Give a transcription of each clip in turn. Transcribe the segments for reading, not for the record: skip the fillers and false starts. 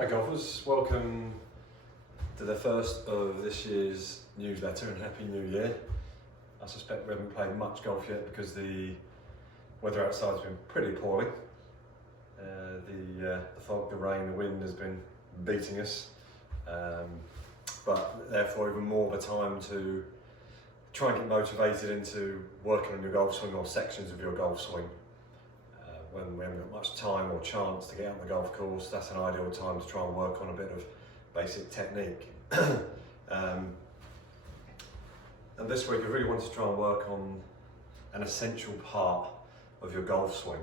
Hi golfers, welcome to the first of this year's newsletter and Happy New Year. I suspect we haven't played much golf yet because the weather outside has been pretty appalling. The fog, the rain, the wind has been beating us, but therefore even more of a time to try and get motivated into working on your golf swing or sections of your golf swing. When we haven't got much time or chance to get out on the golf course, that's an ideal time to try and work on a bit of basic technique. And this week I really wanted to try and work on an essential part of your golf swing.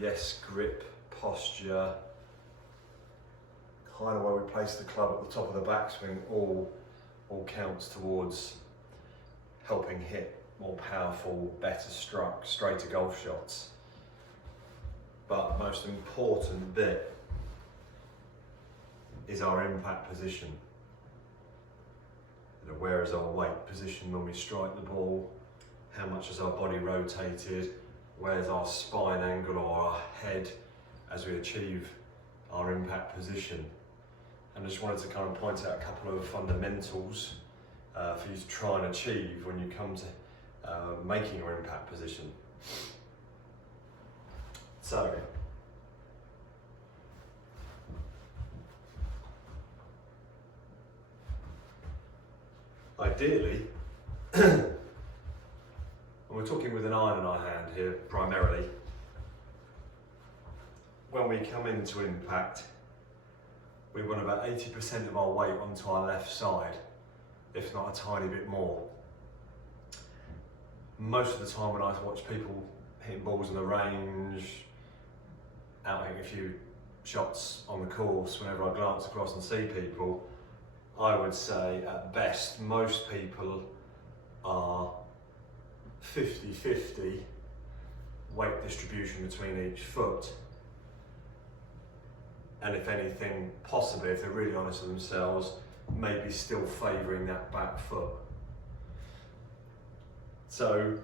Yes, grip, posture, kind of where we place the club at the top of the backswing, all counts towards helping hit more powerful, better struck, straighter golf shots. But the most important bit is our impact position. Where is our weight position when we strike the ball? How much has our body rotated? Where's our spine angle or our head as we achieve our impact position? And I just wanted to kind of point out a couple of fundamentals for you to try and achieve when you come to making your impact position. So, ideally, and we're talking with an iron in our hand here primarily, when we come into impact, we want about 80% of our weight onto our left side, if not a tiny bit more. Most of the time when I watch people hitting balls in the range, out hitting a few shots on the course, whenever I glance across and see people, I would say at best most people are 50-50 weight distribution between each foot, and if anything, possibly, if they're really honest with themselves, maybe still favouring that back foot. So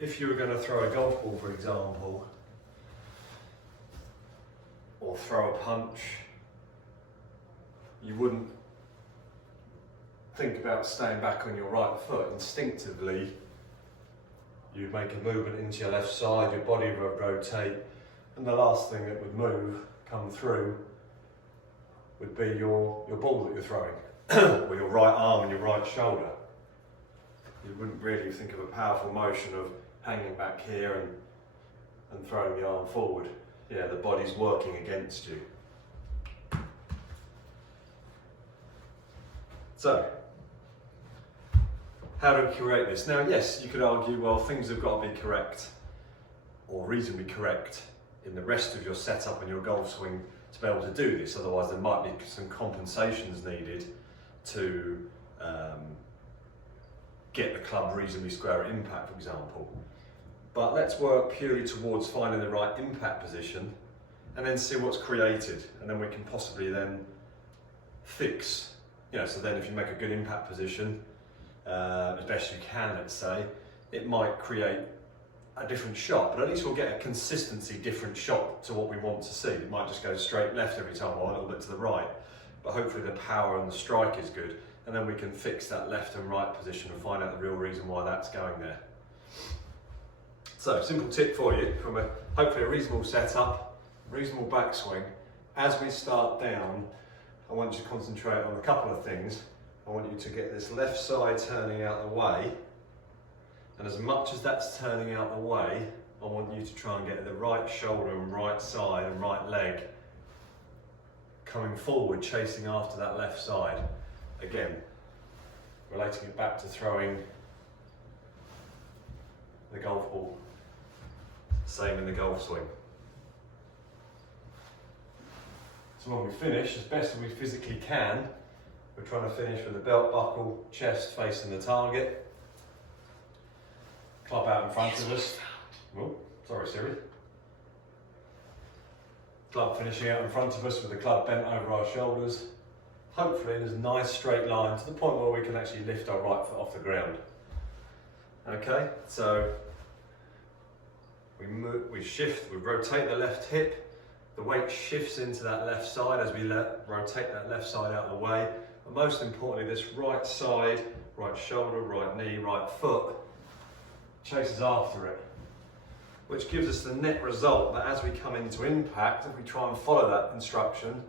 if you were going to throw a golf ball, for example, or throw a punch, you wouldn't think about staying back on your right foot. Instinctively, you'd make a movement into your left side, your body would rotate, and the last thing that would come through, would be your ball that you're throwing, or your right arm and your right shoulder. You wouldn't really think of a powerful motion of hanging back here and throwing the arm forward. Yeah, the body's working against you. So, how do we create this? Now, yes, you could argue, well, things have got to be correct, or reasonably correct, in the rest of your setup and your golf swing to be able to do this. Otherwise, there might be some compensations needed to get the club reasonably square at impact, for example. But let's work purely towards finding the right impact position and then see what's created, and then we can possibly then fix. So then if you make a good impact position, as best you can, let's say, it might create a different shot, but at least we'll get a consistency different shot to what we want to see. It might just go straight left every time or a little bit to the right, but hopefully the power and the strike is good, and then we can fix that left and right position and find out the real reason why that's going there. So, simple tip for you, from hopefully a reasonable setup, reasonable backswing. As we start down, I want you to concentrate on a couple of things. I want you to get this left side turning out the way, and as much as that's turning out the way, I want you to try and get the right shoulder and right side and right leg coming forward, chasing after that left side. Again, relating it back to throwing the golf ball. Same in the golf swing. So when we finish, as best as we physically can, we're trying to finish with the belt buckle, chest facing the target, club out in front of us. Oh, sorry Siri. Club finishing out in front of us with the club bent over our shoulders. Hopefully in a nice straight line to the point where we can actually lift our right foot off the ground. Okay, so we shift, we rotate the left hip, the weight shifts into that left side as we rotate that left side out of the way. But most importantly, this right side, right shoulder, right knee, right foot chases after it, which gives us the net result that as we come into impact, if we try and follow that instruction,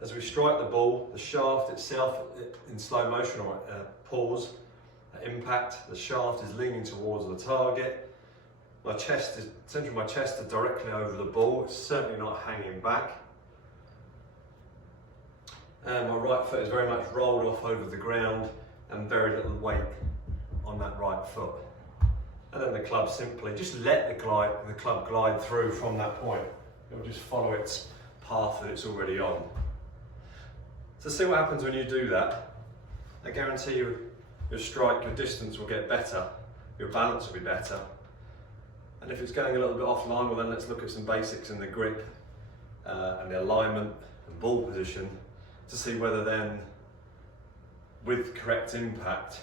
as we strike the ball, the shaft itself in slow motion or pause, at impact, the shaft is leaning towards the target. My chest is, center of my chest is directly over the ball, it's certainly not hanging back. And my right foot is very much rolled off over the ground and very little weight on that right foot. And then the club simply, just let the club glide through from that point. It'll just follow its path that it's already on. So see what happens when you do that. I guarantee you your strike, your distance will get better, your balance will be better. And if it's going a little bit offline, well then let's look at some basics in the grip and the alignment and ball position to see whether then, with correct impact,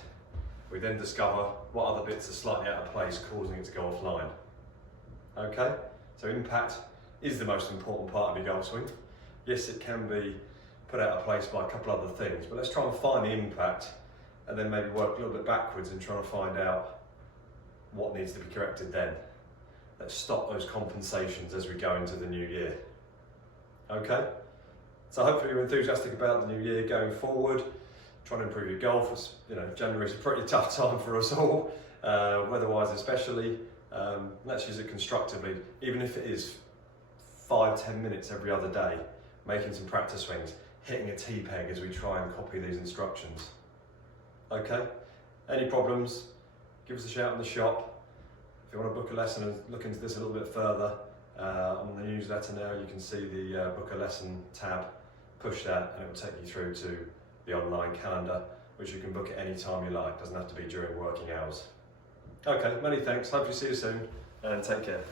we then discover what other bits are slightly out of place, causing it to go offline. Okay, so impact is the most important part of your golf swing. Yes, it can be put out of place by a couple other things, but let's try and find the impact and then maybe work a little bit backwards and try to find out what needs to be corrected then. Let's stop those compensations as we go into the new year. Okay? So hopefully you're enthusiastic about the new year going forward, trying to improve your golf. As, January is a pretty tough time for us all, weather-wise especially. Let's use it constructively, even if it is 5-10 minutes every other day, making some practice swings, hitting a tee peg as we try and copy these instructions. Okay? Any problems, give us a shout in the shop. If you want to book a lesson and look into this a little bit further, on the newsletter now you can see the book a lesson tab. Push that and it will take you through to the online calendar, which you can book at any time you like. Doesn't have to be during working hours. Okay, many thanks. Hope to see you soon and take care.